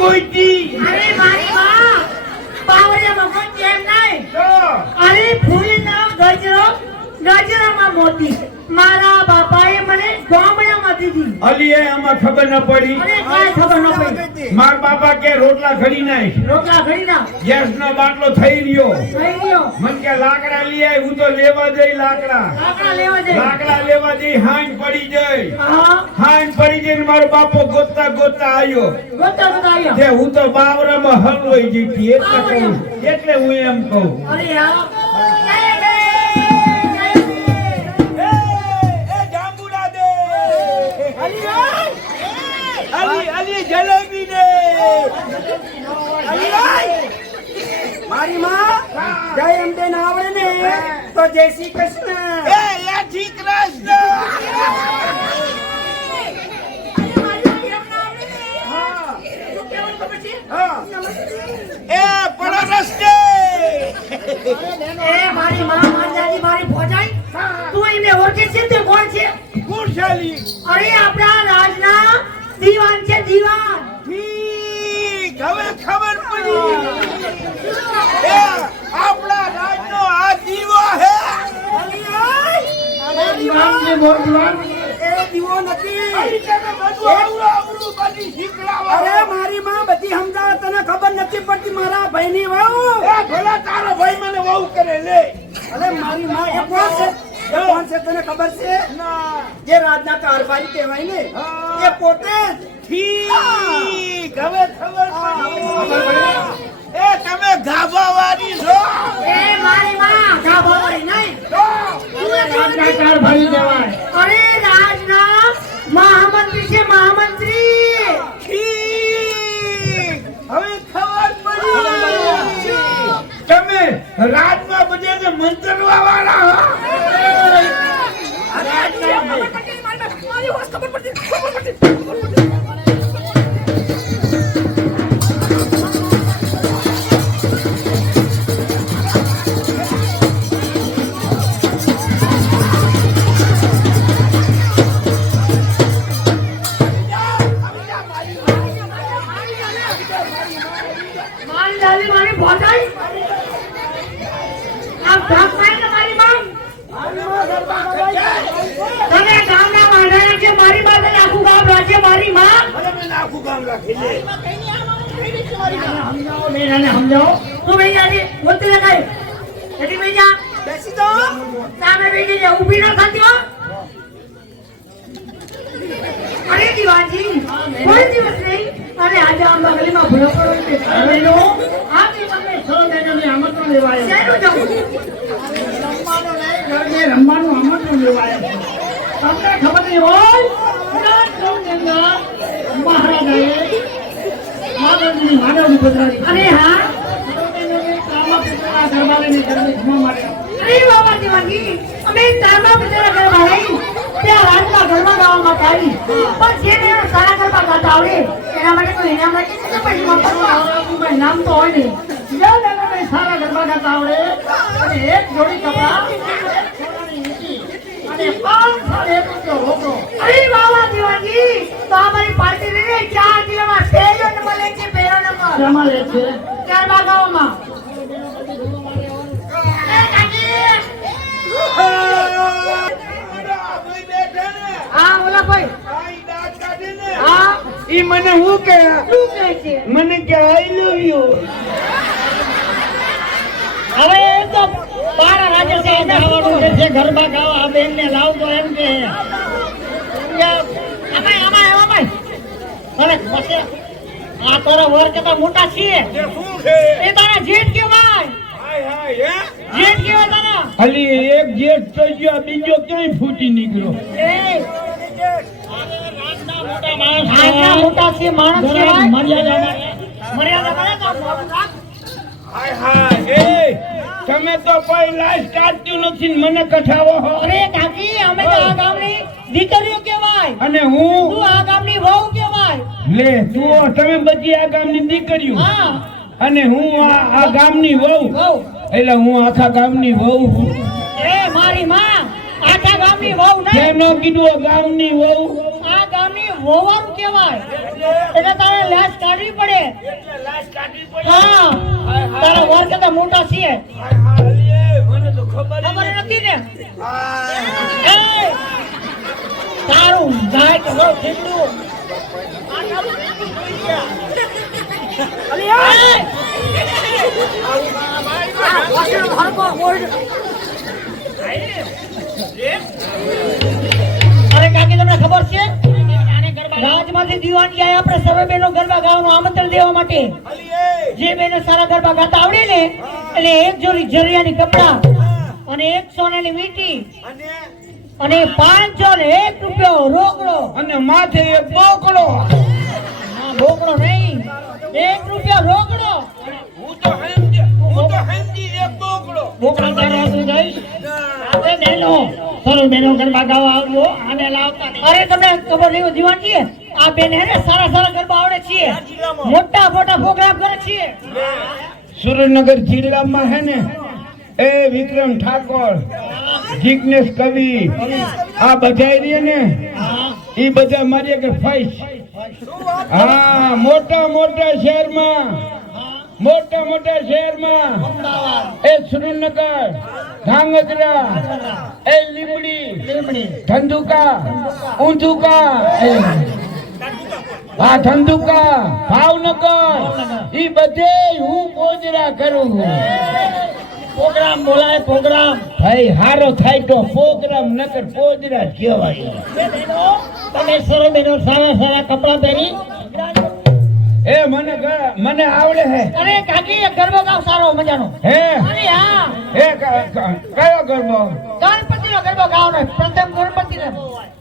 ગોઈતી. અરે મારી માં બાવળિયામાં કોઈ કેમ નહીં. અરે ફૂલનો ગજરામાં મોતી મારા બાપાએ મને ગામડામાં દીધી. અલી એ આમાં ખબર ન પડી. અરે કાંઈ ખબર ન પડી. માર બાપા કે રોટલા ઘડી નાખ. રોટલા ઘડી ના ગેસ નો બાટલો થઈ રહ્યો. થઈ ગયો. મન કે લાકડા લઈ આય. હું તો લેવા જઈ લાકડા. લાકડા લેવા જઈ. લાકડા લેવા જઈ હાંજ પડી જઈ. હા હાંજ પડી જઈને મારો બાપો ગોતતા ગોતતા આવ્યો. ગોતા આવ્યો. તે હું તો બાવરામાં હલવાઈ જઈતી એટલે હું એમ કહું. અરે યાર જલેબી દે. મારી માં જય અંબે ના આવડે ને તો જય શ્રી કૃષ્ણ. જય શ્રી કૃષ્ણ. એ પડો રસ્તે. એ મારી માં મારી મારી ભોજાઈ તું એને ઓળખે છે તે કોણ છે? કુરશાલી. અરે આપણા રાજના દીવાન છે દીવાન. ઠીક હવે ખબર પડી. એ આપણા રાજનો આ દીવો હે. દીવાન ને બોલવાન એ દીવો નથી. અરે અરે મારી માં બધી સમજાવે તને ખબર નથી પડતી મારા ભાઈ ની વહુ. ભલા તારો ભાઈ મને બહુ કરે લે. અરે મારી માં એ કોણ છે? એ કોણ છે તને ખબર છે? જે રાજના કારભારી કહેવાય ને એ પોતે જ. ઠીક હવે ખબર પડી. એ તમે ગાભાવાળી છો. એ મારી માં ગાભોવાળી નહીં. રાજના કારભારી કહેવાય. અરે રાજના મહામંત્રી છે મહામંત્રી. ઠીક હવે ખબર પડી. તમે રાજમાં બધે જે મંત્રવા વાળા હો. મારી દાદી મારી ભોજાઈ આ ભાગ પાઈને મારી માં તમે ગામના વાંઢા છે મારી પાસે આખું ગામ રાખે મારી માં. આખું ગામ રાખી લે. સમજાવો મેરાને સમજાવો. તું બેસી જાજે બોલતી લગાય એટી બેસી જા. બેસી તો સામે બેસી જા ઊભી ન થતી હો. અરે દીવાજી કોઈ દિવસ નહીં. અને આજે આમ બગલીમાં ભૂલો પડો છે મહિનો આજે તમને 6 મહિનાની આમંત્રણ લેવાય. શેનું જવું? રમવાનું નહીં ઘરને રમવાનું આમંત્રણ લેવાય. તમને ખબર નહીં હોય મહારાજાએ માનવની પધરાવી. અરે હા અરે બાબા દેવાજી અમે તાંબા પધરા કરવા આવી ત્યાં રાજના ઘરમાં ગાવા માટે આવી. પણ જે મેં સારા ગરબા ગાતા આવડે એના માટે કોઈ ઇનામ રાખી છે પછી નામ તો હોય નહીં. જે મેં સારા ગરબા ગાતા આવડે અને એક જોડી કપડા અને 501 રૂપિયો રોકડો. અરે બાબા દેવાજી તો અમારી પાર્ટી ને 4 કિલોમાં પહેલો નંબર લે છે. પહેલો નંબર જમા લે છે ગરબા ગાવામાં. હા ઓલા ભાઈ હા ઈ મને હું કે શું કહે છે? મને કે આઈ લવ યુ. હવે એ તો બારા રાજ્ય છે જવાનું છે ગરબા ગાવા આ બેન ને લાવજો એમ કે અમાય અરે પછી આ તારા વર કરતા મોટા છીએ. શું છે? એ તારા જેઠ કેવાય. હાય હાય હે. જેઠ કેવાય તારા. અલી એક જેઠ તો ગયો બીજો ક્યાંય ફૂટી નીકળ્યો. આજના મોટા છે માણસ કહેવાય. મર્યાદા હાય હાય એ તમે તો કોઈ લાશ કાઢતું નથી ને મને કઠાવો હો. અરે કાકી અમે તો આ ગામની દીકરીઓ કહેવાય. અને હું તું આ ગામની વહુ કહેવાય. લે તું તમે બધી આ ગામની દીકરીઓ હા અને હું આ ગામની વહુ. વહુ. એટલે હું આખા ગામની વહુ છું. એ મારી માં આ આખા ગામની વહુ નહીં. કેમ ન કીધું ગામની વહુ? આ ગામની વહુવાનું કહેવાય. એટલે તારે લાશ કાઢવી પડે. એટલે લાશ કાઢવી પડે. હા, તારા વર કરતા મોટા છીએ. હાય હાય, મને તો ખબર ય ખબર નથી ને? હા. એ, તારું જાય કે બહુ ઠંડુ. આ તારું ઠંડુ થઈ ગયા. અલી, એ! આ વાસણ હરકો બોલ. અરે કાકી, તમને ખબર છે રાજમાંથી દીવાની આયા આપણે સર્વે બહેનો ગરબા ગાવાનું આમંત્રણ દેવા માટે. જે બહેનો સારા ગરબા ગાતા આવડે ને એટલે એક જોડી જરિયાની કપડા અને એક સોનાની વીંટી અને 501 રૂપિયો રોકડો. અને માથે એક બોકડો. હા, બોકડો નહીં, 1 રૂપિયો રોકડો. હું તો સમજી એક બોકડો. બોકડા તારા તું જઈશ. આપણે બહેનો સર્વે બહેનો ગરબા ગાવા આવજો. આને લાવતા નહીં. અરે તમને ખબર નહીં દીવાનજી, આ બેન હે ને સારા સારા ગરબા આવડે છીએ. મોટા મોટા પ્રોગ્રામ કરે છીએ. સુરેન્દ્રનગર જિલ્લામાં હે ને એ વિક્રમ ઠાકોર, જિગ્નેશ કવિ, આ બધા રહ્યા ને એ બધા મારી આગળ ફાઈસ. હા, મોટા મોટા શહેરમાં એ સુરેન્દ્રનગર, ધાંગધ્રા, એ લીમડી, ધંધુકા, ઊંધુકા, હા ધંધુકા, ભાવનગર, ઈ બધે હું પોજરા કરું છું. પ્રોગ્રામ બોલાય પ્રોગ્રામ. ભાઈ હારો થાય તો પ્રોગ્રામ નકર પોજરા જ કહેવાય. તમે સર્વે બહેનો સારા સારા કપડા પહેરી. એ મને આવડે હે. અરે કાકી, એક ગરબો ગાવ સારો મજાનો. હે અરે હા, કયો ગરબો? ગણપતિનો ગરબો ગાવાનો. પ્રથમ ગણપતિનો.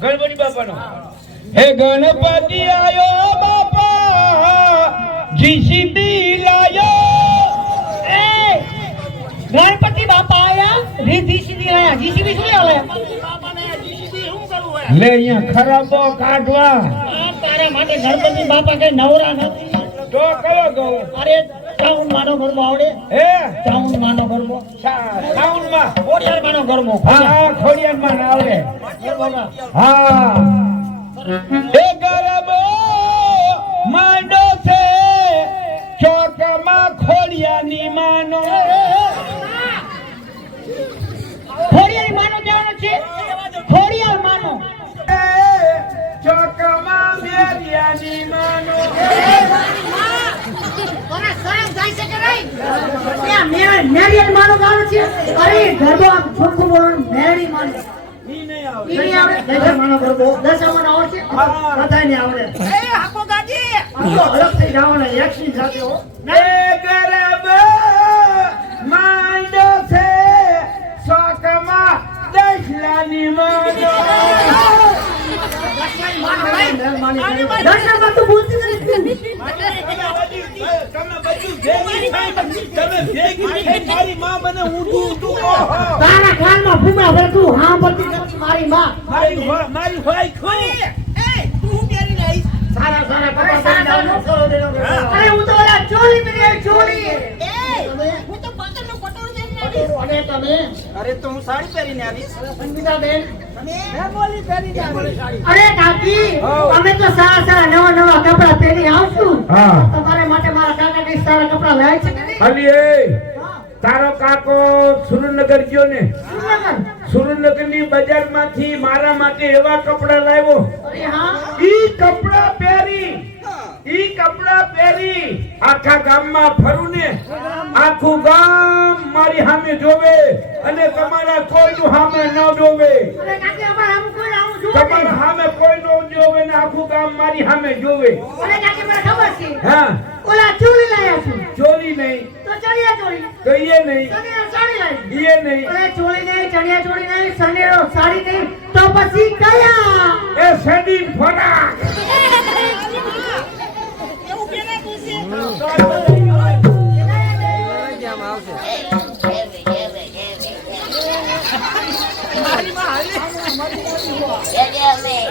ગણપતિ બાપાનો. હે ગણપતિ આયો બાપા, જીસીબી લાયો. એ ગણપતિ બાપા આયા, રીધી સીધી આયા. જીસીબી શું લેવા લાયા? લે અહીંયા ખરાબો કાઢવા. તારે માટે ગણપતિ બાપા કઈ નવરા નથી. તો કયો ગૌ? અરે ચાઉન માનો ગરબો આવડે? હે ચાઉન માનો ગરબો, સાઉન્ડમાં. ખોડિયાર માનો ગરબો. હા, ખોડિયારમાં આવડે. હા, એ ગરબો માંડો છે ચોકમાં ખોડિયાની માનો. ખોડિયારી માનો કહેવાનો છે. ખોડિયાર માનો. ચોકમાં મેરિયાની માનો. મેરિયન માનો ગાવાનો છે. અરે ગરબો આમ છોટું બોલો. મેરી માનો. ઈ નહીં આવડે. ઈ નહીં આવડે. દશા માનો ગરબો. દશા માનો આવડે? બધાને આવડે. આખો અલગ થઈ જવાનો એકની સાથે હો. એ ગરબો માંડો છે ચોકમાં દશલાની માનો. દશામાં તું બોલતી નથી. તમે ભેગી થઈ મારી માં મને ઊંધું કહો. તારા કાનમાં ભૂમા ભરતું હા બોલતી નથી મારી માં. મારી ભાઈ ખુદ સારા સારા કપડાં પહેરીને આવજો. અરે હું તો ઓલા ચોલી પહેરી આવી, ચોલી. અને તમે? અરે તો હું સાડી પહેરીને આવીશ. સંગીતાબેન? અરે કાકી, અમે તો સારા સારા નવા નવા કપડા પહેરી આવશું. હા. તમારે માટે મારા કાકા કઈ સારા કપડા લાય છે કે નહીં? અલી એ તારો કાકો સુરેન્દ્રનગર ગયો ને, સુરેન્દ્રનગર? સુરેન્દ્રનગરની બજારમાંથી મારા માટે એવા કપડા લાવ્યો. અરે હા. ઈ કપડા પહેરી આખા ગામમાં ફરું ને, આખું ગામ મારી સામે જોવે અને તમારા કોઈનું સામે ન જોવે. અરે કાકી, અમારે આમ કોઈ આવું જોવે નહીં. તમારા સામે કોઈ ન જોવે ને આખું ગામ મારી સામે જોવે. અરે કાકી, મને ખબર છે. હા, ઓલા ચોલી લાયા છું. ચોરી નહીં તો ચણિયા ચોળી. તો એ નહીં, ચણિયા સાડી લાવી. એ નહીં, અરે ચોળી નહીં, ચણિયા ચોળી નહીં, સનેરો સાડી નહીં, તો પછી કયા? એ સડી ફરાક. Yeah, yeah, man.